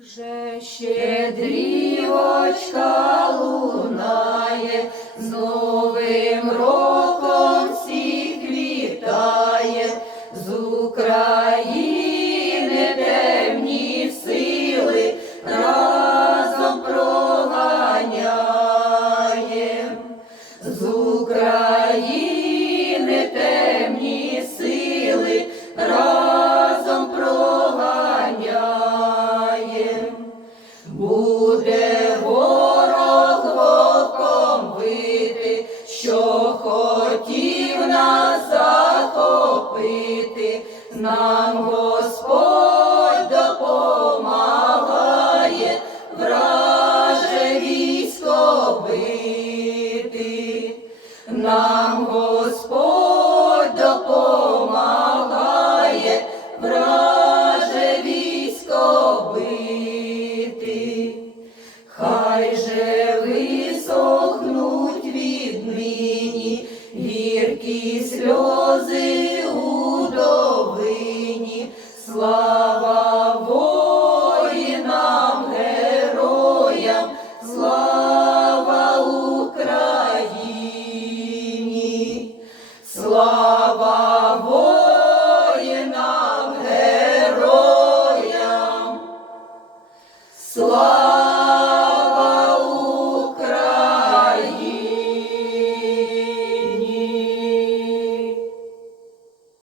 Вже щедрівочка лунає, з Новим роком всіх вітає, з України темні сили разом проганяєм, з України темні сили разом проганяєм. Буде ворог вовком вити, що хотів нас захопити, нам Господь допомагає враже військо бити, нам Господь допомагає враже військо бити. Хай же висохнуть віднині гіркі сльози у долині, слава воїнам, героям, слава Україні, слава воїнам, героям, слава